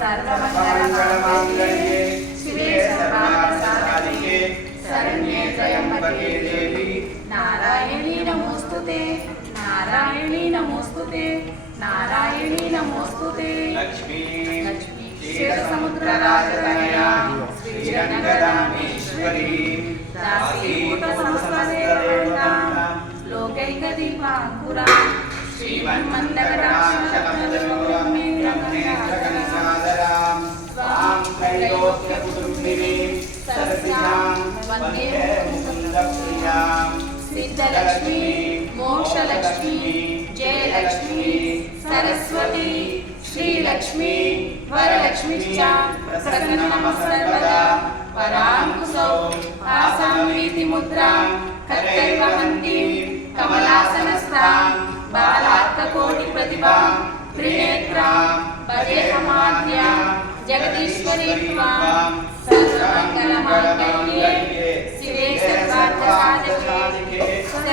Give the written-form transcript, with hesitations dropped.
सर्वमङ्गलमाङ्गल्ये शिवे सर्वार्थसाधिके शरण्ये त्र्यम्बके देवी नारायणी नमोस्तुते नारायणी नमोस्तुते नारायणी नमोस्तुते लक्ष्मी क्षीरसमुद्रराजतनया श्रीरङ्गदामेश्वरी दासीभूतसंस्कृतेर्वन्दां लोकैकदीपाङ्कुरा श्रीमन्मन्दकटाक्षलब्धगौरम्येरङ्गनादरां स्वां त्रैलोक्यकुटुम्बिनीं सरस्यां वन्दे मुकुन्दप्रियां सिद्धलक्ष्मी मोक्षलक्ष्मी जयलक्ष्मी सरस्वती श्रीलक्ष्मी वरलक्ष्मीश्च प्रसन्नमः सर्वदा पराङ्कुशौ आसामीतिमुद्रां कर्तैर्वहन्तीं कमलासनस्थां बालार्ककोटिप्रतिभां त्रिनेत्रां वदेहमाद्यां जगदीश्वरी त्वां सर्वमङ्गलमाङ्गल्ये